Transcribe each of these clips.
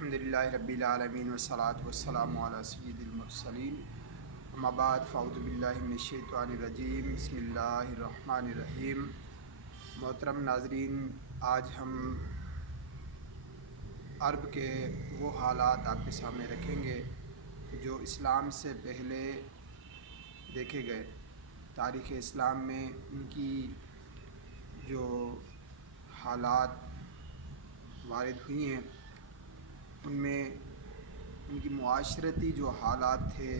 الحمدللہ رب العالمین والصلاة والسلام علی سید المرسلین اما بعد فاعوذ باللہ من الشیطان الرجیم بسم اللہ الرحمن الرحیم۔ محترم ناظرین، آج ہم عرب کے وہ حالات آپ کے سامنے رکھیں گے جو اسلام سے پہلے دیکھے گئے۔ تاریخ اسلام میں ان کی جو حالات وارد ہوئی ہیں ان میں ان کی معاشرتی جو حالات تھے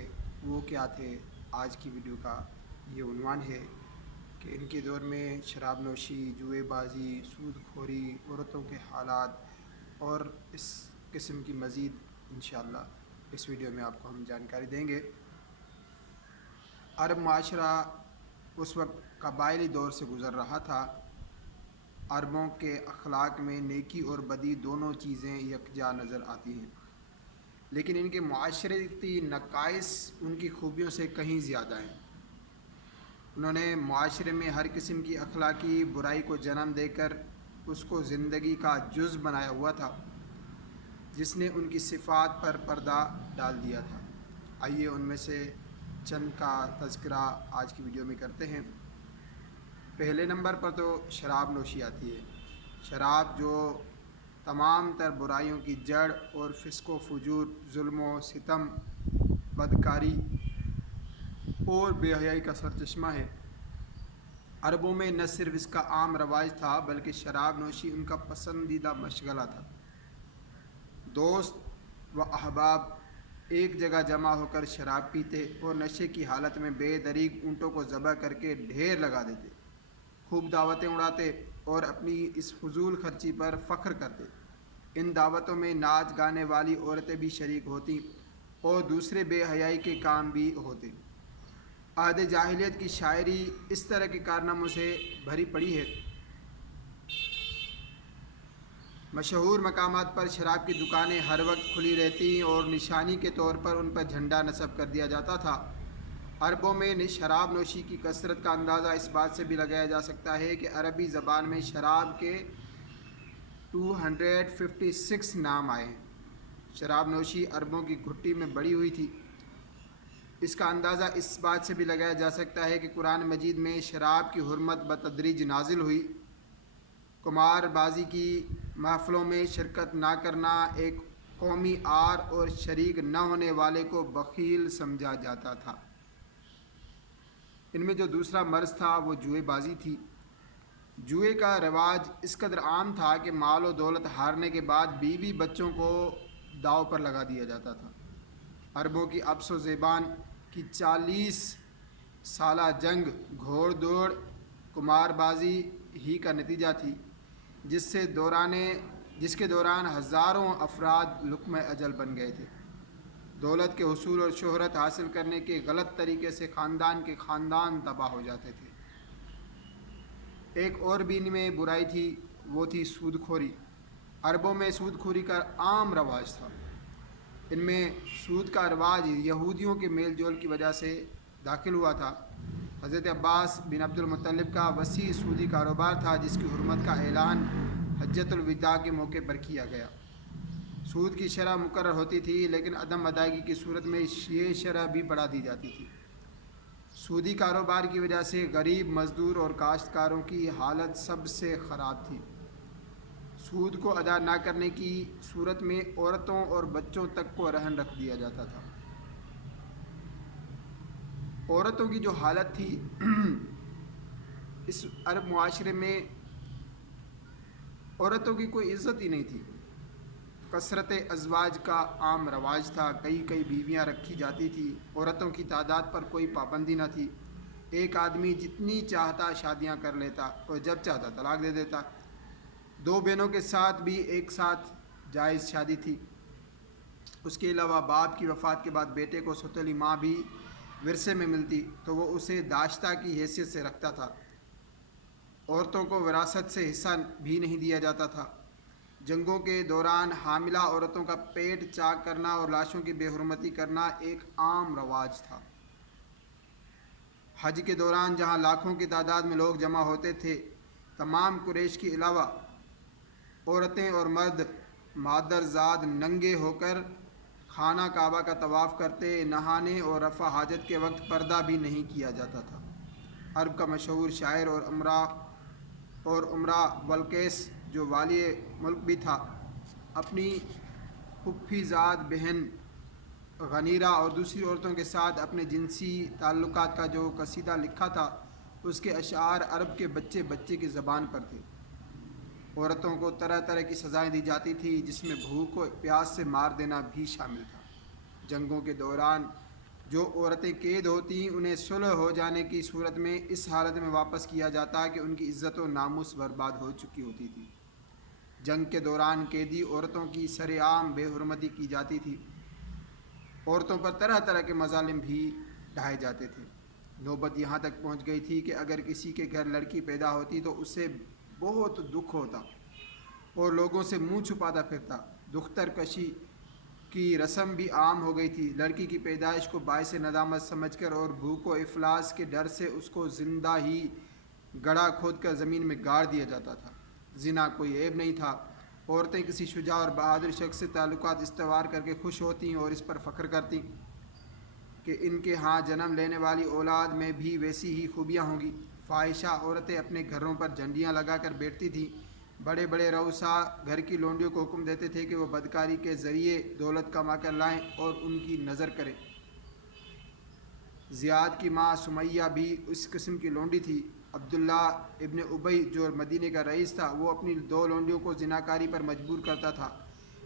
وہ کیا تھے۔ آج کی ویڈیو کا یہ عنوان ہے کہ ان کے دور میں شراب نوشی، جوئے بازی، سود خوری، عورتوں کے حالات اور اس قسم کی مزید انشاءاللہ اس ویڈیو میں آپ کو ہم جانکاری دیں گے۔ عرب معاشرہ اس وقت قبائلی دور سے گزر رہا تھا۔ عربوں کے اخلاق میں نیکی اور بدی دونوں چیزیں یکجا نظر آتی ہیں، لیکن ان کے معاشرتی نقائص ان کی خوبیوں سے کہیں زیادہ ہیں۔ انہوں نے معاشرے میں ہر قسم کی اخلاقی برائی کو جنم دے کر اس کو زندگی کا جز بنایا ہوا تھا، جس نے ان کی صفات پر پردہ ڈال دیا تھا۔ آئیے ان میں سے چند کا تذکرہ آج کی ویڈیو میں کرتے ہیں۔ پہلے نمبر پر تو شراب نوشی آتی ہے۔ شراب جو تمام تر برائیوں کی جڑ اور فسق و فجور، ظلم و ستم، بدکاری اور بے حیائی کا سرچشمہ ہے۔ عربوں میں نہ صرف اس کا عام رواج تھا بلکہ شراب نوشی ان کا پسندیدہ مشغلہ تھا۔ دوست و احباب ایک جگہ جمع ہو کر شراب پیتے اور نشے کی حالت میں بے دریغ اونٹوں کو ذبح کر کے ڈھیر لگا دیتے، خوب دعوتیں اڑاتے اور اپنی اس فضول خرچی پر فخر کرتے۔ ان دعوتوں میں ناچ گانے والی عورتیں بھی شریک ہوتیں اور دوسرے بے حیائی کے کام بھی ہوتے۔ عہد جاہلیت کی شاعری اس طرح کے کارناموں سے بھری پڑی ہے۔ مشہور مقامات پر شراب کی دکانیں ہر وقت کھلی رہتی اور نشانی کے طور پر ان پر جھنڈا نصب کر دیا جاتا تھا۔ عربوں میں شراب نوشی کی کثرت کا اندازہ اس بات سے بھی لگایا جا سکتا ہے کہ عربی زبان میں شراب کے 256 نام آئے ہیں۔ شراب نوشی عربوں کی گھٹی میں بڑھی ہوئی تھی۔ اس کا اندازہ اس بات سے بھی لگایا جا سکتا ہے کہ قرآن مجید میں شراب کی حرمت بتدریج نازل ہوئی۔ قمار بازی کی محفلوں میں شرکت نہ کرنا ایک قومی عار اور شریک نہ ہونے والے کو بخیل سمجھا جاتا تھا۔ ان میں جو دوسرا مرض تھا وہ جوئے بازی تھی۔ جوئے کا رواج اس قدر عام تھا کہ مال و دولت ہارنے کے بعد بیوی بچوں کو داؤ پر لگا دیا جاتا تھا۔ عربوں کی ابس و زیبان کی 40 سالہ جنگ گھوڑ دوڑ قمار بازی ہی کا نتیجہ تھی، جس کے دوران ہزاروں افراد لقمہ اجل بن گئے تھے۔ دولت کے حصول اور شہرت حاصل کرنے کے غلط طریقے سے خاندان کے خاندان تباہ ہو جاتے تھے۔ ایک اور بھی ان میں برائی تھی، وہ تھی سود خوری۔ عربوں میں سود خوری کا عام رواج تھا۔ ان میں سود کا رواج یہودیوں کے میل جول کی وجہ سے داخل ہوا تھا۔ حضرت عباس بن عبد المطلب کا وسیع سودی کاروبار تھا، جس کی حرمت کا اعلان حجۃ الوداع کے موقع پر کیا گیا۔ سود کی شرح مقرر ہوتی تھی، لیکن عدم ادائیگی کی صورت میں یہ شرح بھی بڑھا دی جاتی تھی۔ سودی کاروبار کی وجہ سے غریب مزدور اور کاشتکاروں کی حالت سب سے خراب تھی۔ سود کو ادا نہ کرنے کی صورت میں عورتوں اور بچوں تک کو رہن رکھ دیا جاتا تھا۔ عورتوں کی جو حالت تھی اس عرب معاشرے میں عورتوں کی کوئی عزت ہی نہیں تھی۔ کثرت ازواج کا عام رواج تھا، کئی بیویاں رکھی جاتی تھی۔ عورتوں کی تعداد پر کوئی پابندی نہ تھی۔ ایک آدمی جتنی چاہتا شادیاں کر لیتا اور جب چاہتا طلاق دے دیتا۔ 2 بہنوں کے ساتھ بھی ایک ساتھ جائز شادی تھی۔ اس کے علاوہ باپ کی وفات کے بعد بیٹے کو سوتیلی ماں بھی ورثے میں ملتی تو وہ اسے داشتہ کی حیثیت سے رکھتا تھا۔ عورتوں کو وراثت سے حصہ بھی نہیں دیا جاتا تھا۔ جنگوں کے دوران حاملہ عورتوں کا پیٹ چاک کرنا اور لاشوں کی بے حرمتی کرنا ایک عام رواج تھا۔ حج کے دوران جہاں لاکھوں کی تعداد میں لوگ جمع ہوتے تھے، تمام قریش کے علاوہ عورتیں اور مرد مادر زاد ننگے ہو کر خانہ کعبہ کا طواف کرتے، نہانے اور رفع حاجت کے وقت پردہ بھی نہیں کیا جاتا تھا۔ عرب کا مشہور شاعر اور عمرہ بلقیس جو والی ملک بھی تھا، اپنی پھپھی زاد بہن غنیرہ اور دوسری عورتوں کے ساتھ اپنے جنسی تعلقات کا جو قصیدہ لکھا تھا، اس کے اشعار عرب کے بچے بچے کی زبان پر تھے۔ عورتوں کو طرح طرح کی سزائیں دی جاتی تھی، جس میں بھوک و پیاس سے مار دینا بھی شامل تھا۔ جنگوں کے دوران جو عورتیں قید ہوتیں انہیں صلح ہو جانے کی صورت میں اس حالت میں واپس کیا جاتا کہ ان کی عزت و ناموس برباد ہو چکی ہوتی تھی۔ جنگ کے دوران قیدی عورتوں کی سر عام بے حرمتی کی جاتی تھی۔ عورتوں پر طرح طرح کے مظالم بھی ڈھائے جاتے تھے۔ نوبت یہاں تک پہنچ گئی تھی کہ اگر کسی کے گھر لڑکی پیدا ہوتی تو اسے بہت دکھ ہوتا اور لوگوں سے منہ چھپاتا پھرتا۔ دختر کشی کی رسم بھی عام ہو گئی تھی۔ لڑکی کی پیدائش کو باعث ندامت سمجھ کر اور بھوک و افلاس کے ڈر سے اس کو زندہ ہی گڑھا کھود کر زمین میں گاڑ دیا جاتا تھا۔ زنا کوئی عیب نہیں تھا۔ عورتیں کسی شجاع اور بہادر شخص سے تعلقات استوار کر کے خوش ہوتیں اور اس پر فخر کرتیں کہ ان کے ہاں جنم لینے والی اولاد میں بھی ویسی ہی خوبیاں ہوں گی۔ فاحشہ عورتیں اپنے گھروں پر جھنڈیاں لگا کر بیٹھتی تھیں۔ بڑے بڑے رؤسا گھر کی لونڈیوں کو حکم دیتے تھے کہ وہ بدکاری کے ذریعے دولت کما کر لائیں اور ان کی نظر کریں۔ زیاد کی ماں سمیہ بھی اس قسم کی لونڈی تھی۔ عبداللہ ابن ابی جو مدینے کا رئیس تھا، وہ اپنی 2 لونڈیوں کو زناکاری پر مجبور کرتا تھا،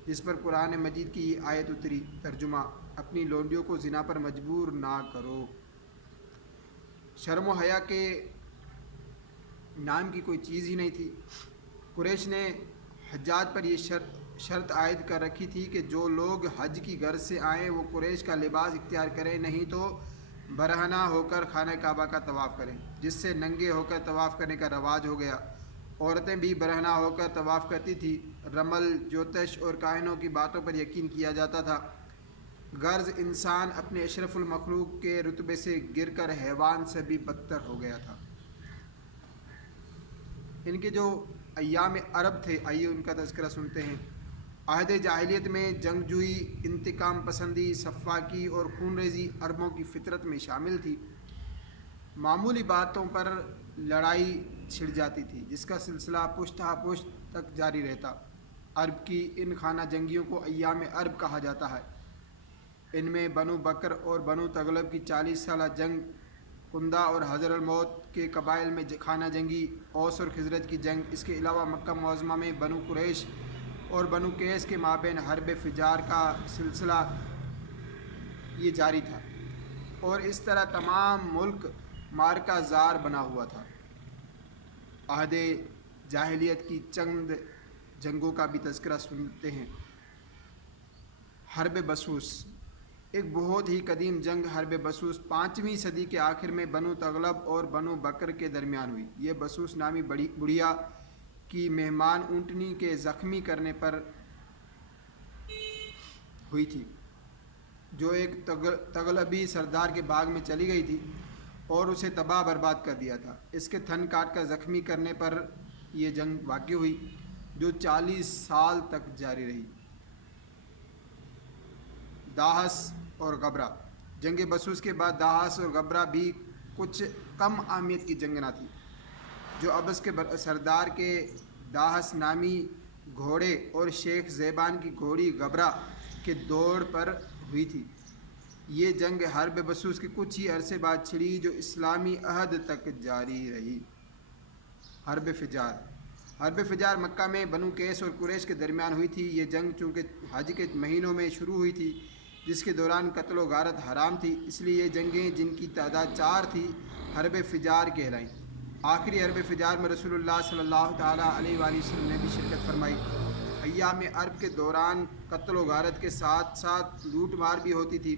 جس پر قرآن مجید کی یہ آیت اتری۔ ترجمہ: اپنی لونڈیوں کو زنا پر مجبور نہ کرو۔ شرم و حیا کے نام کی کوئی چیز ہی نہیں تھی۔ قریش نے حجاج پر یہ شرط عائد کر رکھی تھی کہ جو لوگ حج کی غرض سے آئیں وہ قریش کا لباس اختیار کریں، نہیں تو برہنہ ہو کر خانہ کعبہ کا طواف کریں، جس سے ننگے ہو کر طواف کرنے کا رواج ہو گیا۔ عورتیں بھی برہنہ ہو کر طواف کرتی تھیں۔ رمل، جوتش اور کاہنوں کی باتوں پر یقین کیا جاتا تھا۔ غرض انسان اپنے اشرف المخلوق کے رتبے سے گر کر حیوان سے بھی بدتر ہو گیا تھا۔ ان کے جو ایام عرب تھے، آئیے ان کا تذکرہ سنتے ہیں۔ عہد جاہلیت میں جنگجوئی، انتقام پسندی، سفاکی اور خون ریزی عربوں کی فطرت میں شامل تھی۔ معمولی باتوں پر لڑائی چھڑ جاتی تھی، جس کا سلسلہ پشت ہا پشت تک جاری رہتا۔ عرب کی ان خانہ جنگیوں کو ایام عرب کہا جاتا ہے۔ ان میں بنو بکر اور بنو تغلب کی 40 سالہ جنگ، قندہ اور حضر الموت کے قبائل میں خانہ جنگی، اوس اور خزرج کی جنگ، اس کے علاوہ مکہ معظمہ میں بنو قریش اور بنو قیس کے مابین حرب فجار کا سلسلہ یہ جاری تھا، اور اس طرح تمام ملک معرکہ زار بنا ہوا تھا۔ عہد جاہلیت کی چند جنگوں کا بھی تذکرہ سنتے ہیں۔ حرب بسوس، ایک بہت ہی قدیم جنگ حرب بسوس 5ویں صدی کے آخر میں بنو تغلب اور بنو بکر کے درمیان ہوئی۔ یہ بسوس نامی بڑھیا کی مہمان اونٹنی کے زخمی کرنے پر ہوئی تھی، جو ایک تغلبی سردار کے باغ میں چلی گئی تھی اور اسے تباہ برباد کر دیا تھا۔ اس کے تھن کاٹ کر زخمی کرنے پر یہ جنگ واقع ہوئی، جو 40 سال تک جاری رہی۔ داہس اور غبرہ، جنگ بسوس کے بعد داہس اور غبرہ بھی کچھ کم اہمیت کی جنگ نہ تھی، جو ابس کے سردار کے داہس نامی گھوڑے اور شیخ زیبان کی گھوڑی غبرہ کے دوڑ پر ہوئی تھی۔ یہ جنگ حرب بسوس کے کچھ ہی عرصے بعد چھڑی، جو اسلامی عہد تک جاری رہی۔ حرب فجار، حرب فجار مکہ میں بنو قیس اور قریش کے درمیان ہوئی تھی۔ یہ جنگ چونکہ حج کے مہینوں میں شروع ہوئی تھی، جس کے دوران قتل و غارت حرام تھی، اس لیے یہ جنگیں، جن کی تعداد 4 تھی، حرب فجار کہلائیں۔ آخری حرب فجار میں رسول اللہ صلی اللہ تعالیٰ علیہ وآلہ وسلم نے بھی شرکت فرمائی۔ ایام عرب کے دوران قتل و غارت کے ساتھ ساتھ لوٹ مار بھی ہوتی تھی۔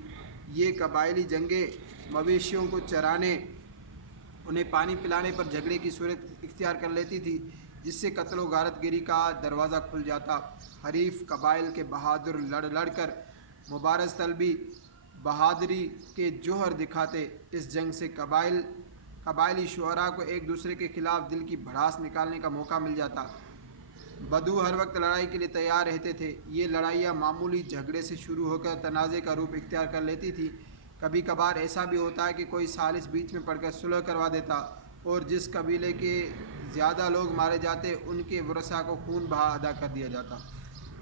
یہ قبائلی جنگیں مویشیوں کو چرانے، انہیں پانی پلانے پر جھگڑے کی صورت اختیار کر لیتی تھی، جس سے قتل و غارت گری کا دروازہ کھل جاتا۔ حریف قبائل کے بہادر لڑ کر مبارز طلبی، بہادری کے جوہر دکھاتے۔ اس جنگ سے قبائلی شعراء کو ایک دوسرے کے خلاف دل کی بھڑاس نکالنے کا موقع مل جاتا۔ بدو ہر وقت لڑائی کے لیے تیار رہتے تھے۔ یہ لڑائیاں معمولی جھگڑے سے شروع ہو کر تنازع کا روپ اختیار کر لیتی تھی۔ کبھی کبھار ایسا بھی ہوتا ہے کہ کوئی ثالث بیچ میں پڑھ کر صلح کروا دیتا، اور جس قبیلے کے زیادہ لوگ مارے جاتے ان کے ورثاء کو خون بہا ادا کر دیا جاتا۔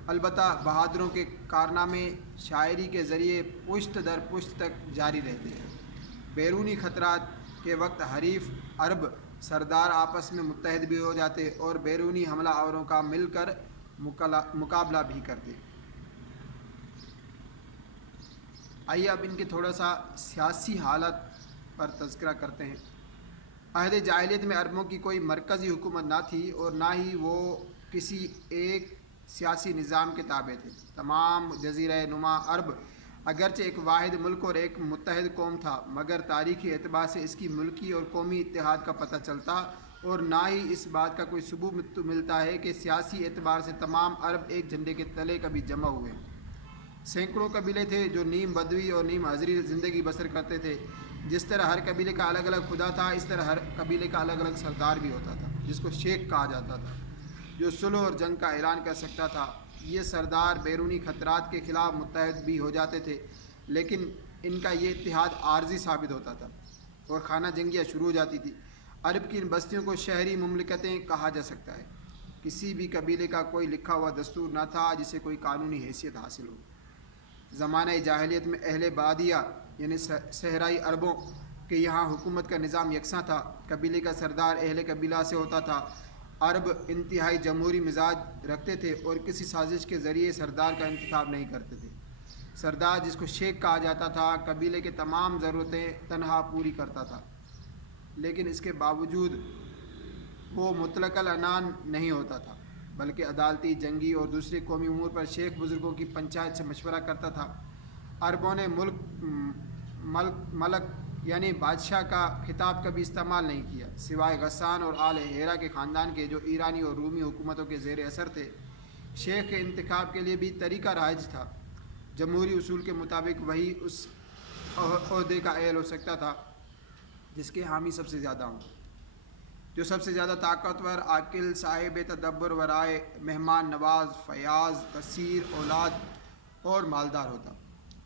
البتہ بہادروں کے کارنامے شاعری کے ذریعے پشت در پشت تک جاری رہتے ہیں۔ بیرونی خطرات کے وقت حریف عرب سردار آپس میں متحد بھی ہو جاتے اور بیرونی حملہ آوروں کا مل کر مقابلہ بھی کرتے۔ آئیے اب ان کے تھوڑا سا سیاسی حالت پر تذکرہ کرتے ہیں۔ عہد جاہلیت میں عربوں کی کوئی مرکزی حکومت نہ تھی اور نہ ہی وہ کسی ایک سیاسی نظام کے تابع تھے۔ تمام جزیرہ نما عرب اگرچہ ایک واحد ملک اور ایک متحد قوم تھا، مگر تاریخی اعتبار سے اس کی ملکی اور قومی اتحاد کا پتہ چلتا اور نہ ہی اس بات کا کوئی ثبوت ملتا ہے کہ سیاسی اعتبار سے تمام عرب ایک جھنڈے کے تلے کبھی جمع ہوئے۔ سینکڑوں قبیلے تھے جو نیم بدوی اور نیم حضری زندگی بسر کرتے تھے۔ جس طرح ہر قبیلے کا الگ الگ خدا تھا، اس طرح ہر قبیلے کا الگ الگ سردار بھی ہوتا تھا جس کو شیخ کہا جاتا تھا، جو صلح اور جنگ کا اعلان کر سکتا تھا۔ یہ سردار بیرونی خطرات کے خلاف متحد بھی ہو جاتے تھے، لیکن ان کا یہ اتحاد عارضی ثابت ہوتا تھا اور خانہ جنگیاں شروع ہو جاتی تھی۔ عرب کی ان بستیوں کو شہری مملکتیں کہا جا سکتا ہے۔ کسی بھی قبیلے کا کوئی لکھا ہوا دستور نہ تھا جسے کوئی قانونی حیثیت حاصل ہو۔ زمانہ جاہلیت میں اہل بادیہ یعنی صحرائی عربوں کے یہاں حکومت کا نظام یکساں تھا۔ قبیلے کا سردار اہل قبیلہ سے ہوتا تھا۔ عرب انتہائی جمہوری مزاج رکھتے تھے اور کسی سازش کے ذریعے سردار کا انتخاب نہیں کرتے تھے۔ سردار جس کو شیخ کہا جاتا تھا قبیلے کے تمام ضرورتیں تنہا پوری کرتا تھا، لیکن اس کے باوجود وہ مطلق العنان نہیں ہوتا تھا، بلکہ عدالتی، جنگی اور دوسرے قومی امور پر شیخ بزرگوں کی پنچایت سے مشورہ کرتا تھا۔ عربوں نے ملک یعنی بادشاہ کا خطاب کبھی استعمال نہیں کیا، سوائے غسان اور آل ہیرا کے خاندان کے جو ایرانی اور رومی حکومتوں کے زیر اثر تھے۔ شیخ کے انتخاب کے لیے بھی طریقہ رائج تھا۔ جمہوری اصول کے مطابق وہی اس عہدے کا اہل ہو سکتا تھا جس کے حامی سب سے زیادہ ہوں، جو سب سے زیادہ طاقتور، عاقل، صاحب تدبر و رائے، مہمان نواز، فیاض، کثیر اولاد اور مالدار ہوتا۔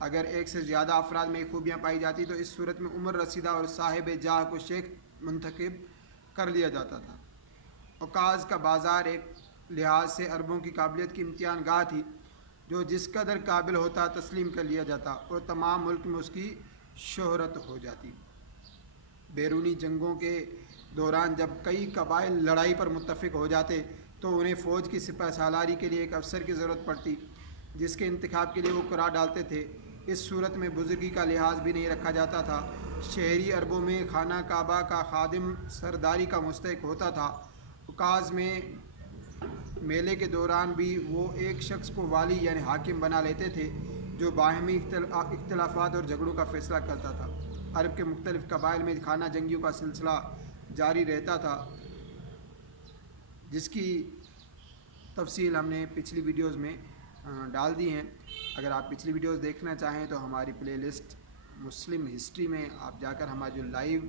اگر ایک سے زیادہ افراد میں خوبیاں پائی جاتی تو اس صورت میں عمر رسیدہ اور صاحب جاہ کو شیخ منتخب کر لیا جاتا تھا۔ عکاظ کا بازار ایک لحاظ سے عربوں کی قابلیت کی امتحان گاہ تھی، جو جس قدر قابل ہوتا تسلیم کر لیا جاتا اور تمام ملک میں اس کی شہرت ہو جاتی۔ بیرونی جنگوں کے دوران جب کئی قبائل لڑائی پر متفق ہو جاتے تو انہیں فوج کی سپہ سالاری کے لیے ایک افسر کی ضرورت پڑتی جس کے انتخاب کے لیے وہ قرار ڈالتے تھے۔ اس صورت میں بزرگی کا لحاظ بھی نہیں رکھا جاتا تھا۔ شہری عربوں میں خانہ کعبہ کا خادم سرداری کا مستحق ہوتا تھا۔ عکاظ میں میلے کے دوران بھی وہ ایک شخص کو والی یعنی حاکم بنا لیتے تھے جو باہمی اختلافات اور جھگڑوں کا فیصلہ کرتا تھا۔ عرب کے مختلف قبائل میں خانہ جنگیوں کا سلسلہ جاری رہتا تھا، جس کی تفصیل ہم نے پچھلی ویڈیوز میں ڈال دی ہیں۔ اگر آپ پچھلی ویڈیوز دیکھنا چاہیں تو ہماری پلے لسٹ مسلم ہسٹری میں آپ جا کر ہمارے جو لائیو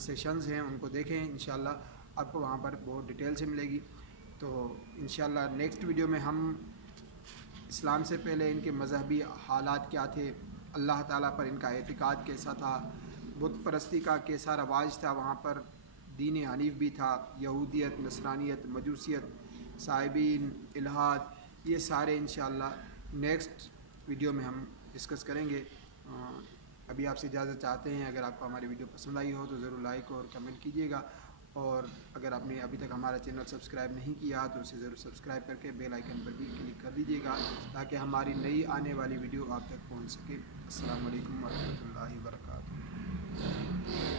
سیشنز ہیں ان کو دیکھیں، انشاءاللہ آپ کو وہاں پر بہت ڈیٹیل سے ملے گی۔ تو انشاءاللہ نیکسٹ ویڈیو میں ہم اسلام سے پہلے ان کے مذہبی حالات کیا تھے، اللہ تعالیٰ پر ان کا اعتقاد کیسا تھا، بت پرستی کا کیسا رواج تھا، وہاں پر دین حنیف بھی تھا، یہودیت، نصرانیت، مجوسیت، صائبین، الہاد، یہ سارے انشاءاللہ نیکسٹ ویڈیو میں ہم ڈسکس کریں گے۔ ابھی آپ سے اجازت چاہتے ہیں، اگر آپ کو ہماری ویڈیو پسند آئی ہو تو ضرور لائک اور کمنٹ کیجیے گا، اور اگر آپ نے ابھی تک ہمارا چینل سبسکرائب نہیں کیا تو اسے ضرور سبسکرائب کر کے بیل آئیکن پر بھی کلک کر دیجیے گا تاکہ ہماری نئی آنے والی ویڈیو آپ تک پہنچ سکے۔ السلام علیکم ورحمۃ اللہ وبرکاتہ۔